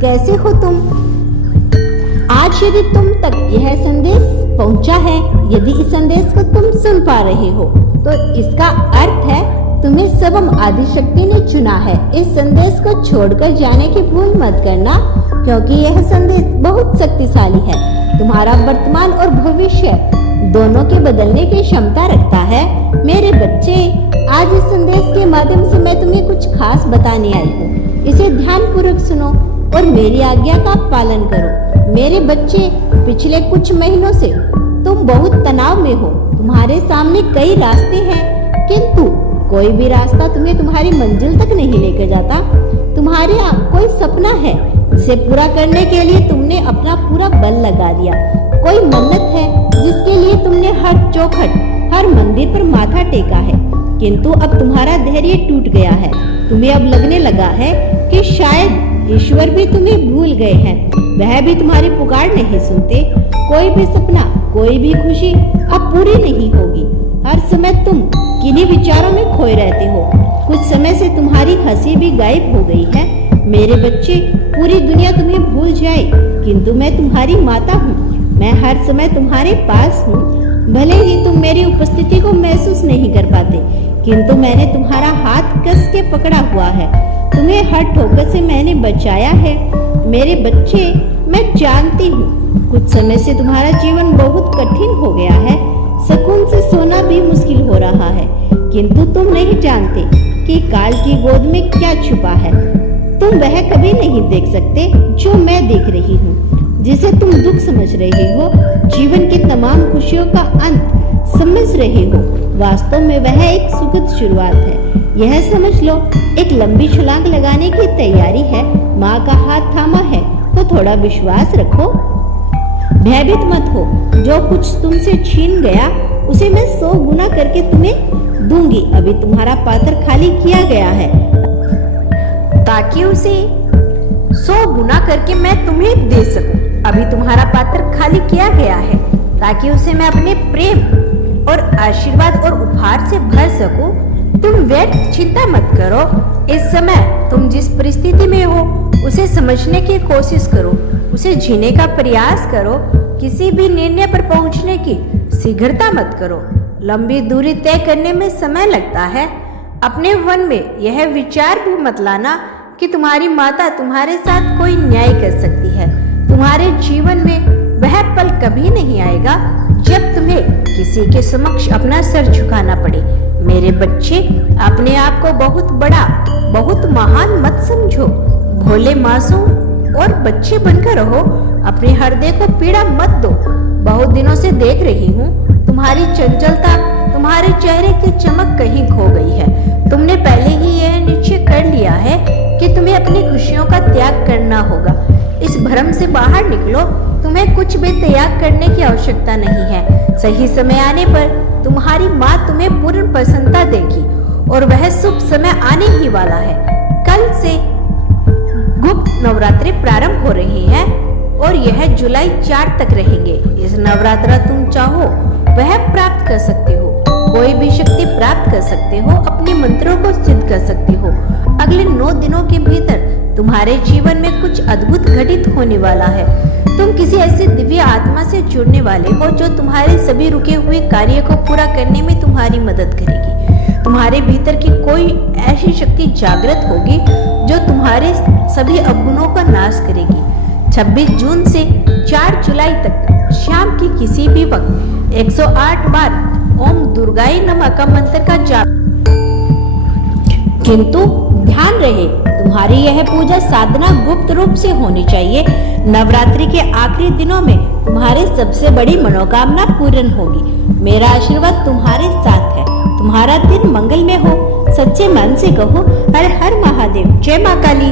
कैसे हो तुम? आज यदि तुम तक यह संदेश पहुंचा है, यदि इस संदेश को तुम सुन पा रहे हो, तो इसका अर्थ है तुम्हें सबम आदिशक्ति ने चुना है। इस संदेश को छोड़कर जाने की भूल मत करना, क्योंकि यह संदेश बहुत शक्तिशाली है। तुम्हारा वर्तमान और भविष्य दोनों के बदलने की क्षमता रखता है। मेरे बच्चे, आज इस संदेश के माध्यम से मैं तुम्हें कुछ खास बताने आई हूँ। इसे ध्यानपूर्वक सुनो और मेरी आज्ञा का पालन करो। मेरे बच्चे, पिछले कुछ महीनों से तुम बहुत तनाव में हो। तुम्हारे सामने कई रास्ते हैं, किंतु कोई भी रास्ता तुम्हें तुम्हारी मंजिल तक नहीं लेकर जाता। तुम्हारे कोई सपना है जिसे पूरा करने के लिए तुमने अपना पूरा बल लगा दिया। कोई मन्नत है जिसके लिए तुमने हर चौखट, हर मंदिर पर माथा टेका है, किंतु अब तुम्हारा धैर्य टूट गया है। तुम्हें अब लगने लगा है कि शायद ईश्वर भी तुम्हें भूल गए हैं, वह भी तुम्हारी पुकार नहीं सुनते। कोई भी सपना, कोई भी खुशी अब पूरी नहीं होगी। हर समय तुम किन्हीं विचारों में खोए रहते हो। कुछ समय से तुम्हारी हंसी भी गायब हो गई है। मेरे बच्चे, पूरी दुनिया तुम्हें भूल जाए, किंतु मैं तुम्हारी माता हूँ। मैं हर समय तुम्हारे पास हूँ। भले ही तुम मेरी उपस्थिति को महसूस नहीं कर पाते, किंतु मैंने तुम्हारा हाथ कस के पकड़ा हुआ है। तुम्हें हर ठोकर से मैंने बचाया है। मेरे बच्चे, मैं जानती हूँ कुछ समय से तुम्हारा जीवन बहुत कठिन हो गया है। सुकून से सोना भी मुश्किल हो रहा है, किंतु तुम नहीं जानते कि काल की गोद में क्या छुपा है। तुम वह कभी नहीं देख सकते जो मैं देख रही हूँ, जिसे तुम दुख समझ रहे हो, जीवन की तमाम खुशियों का अंत समझ रहे हो। वास्तव में वह एक सुखद शुरुआत है। यह समझ लो, एक लंबी छलांग लगाने की तैयारी है। माँ का हाथ थामा है तो थोड़ा विश्वास रखो। भयभीत मत हो। जो कुछ तुमसे छीन गया उसे मैं 100 गुना करके तुम्हें दूंगी। अभी तुम्हारा पात्र खाली किया गया है, ताकि उसे 100 गुना करके मैं तुम्हें दे सकूं। अभी तुम्हारा पात्र खाली किया गया है, ताकि उसे मैं अपने प्रेम और आशीर्वाद और उपहार से भर सकूं। तुम व्यर्थ चिंता मत करो। इस समय तुम जिस परिस्थिति में हो उसे समझने की कोशिश करो, उसे जीने का प्रयास करो। किसी भी निर्णय पर पहुंचने की शीघ्रता मत करो। लंबी दूरी तय करने में समय लगता है। अपने मन में यह विचार भी मत लाना कि तुम्हारी माता तुम्हारे साथ कोई न्याय कर सकती है। तुम्हारे जीवन में वह पल कभी नहीं आएगा जब तुम्हें किसी के समक्ष अपना सर झुकाना पड़े। मेरे बच्चे, अपने आप को बहुत बड़ा, बहुत महान मत समझो। भोले मासूम और बच्चे बनकर रहो। अपने हृदय को पीड़ा मत दो। बहुत दिनों से देख रही हूँ तुम्हारी चंचलता, तुम्हारे चेहरे की चमक कहीं खो गई है। तुमने पहले ही यह निश्चय कर लिया है कि तुम्हें अपनी खुशियों का त्याग करना होगा। इस भ्रम से बाहर निकलो। तुम्हें कुछ भी त्याग करने की आवश्यकता नहीं है। सही समय आने पर तुम्हारी माँ तुम्हें पूर्ण प्रसन्नता देगी और वह शुभ समय आने ही वाला है। कल से गुप्त नवरात्रि प्रारंभ हो रही है और यह जुलाई 4 तक रहेंगे। इस नवरात्रा तुम चाहो वह प्राप्त कर सकते हो। कोई भी शक्ति प्राप्त कर सकते हो। अपने मंत्रों को सिद्ध कर सकते हो। अगले 9 दिनों के भीतर तुम्हारे जीवन में कुछ अद्भुत घटित होने वाला है। तुम किसी ऐसी दिव्य आत्मा से जुड़ने वाले हो जो तुम्हारे सभी रुके हुए कार्य को पूरा करने में तुम्हारी मदद करेगी। तुम्हारे भीतर की कोई ऐसी शक्ति जागृत होगी जो तुम्हारे सभी अवगुणों का नाश करेगी। 26 जून से 4 जुलाई तक शाम की किसी भी वक्त 108 बार ओम दुर्गाय नमः का मंत्र का जाप। किंतु ध्यान रहे, तुम्हारी यह पूजा साधना गुप्त रूप से होनी चाहिए। नवरात्रि के आखिरी दिनों में तुम्हारी सबसे बड़ी मनोकामना पूर्ण होगी। मेरा आशीर्वाद तुम्हारे साथ है। तुम्हारा दिन मंगलमय हो। सच्चे मन से कहो, हर हर महादेव। जय मां काली।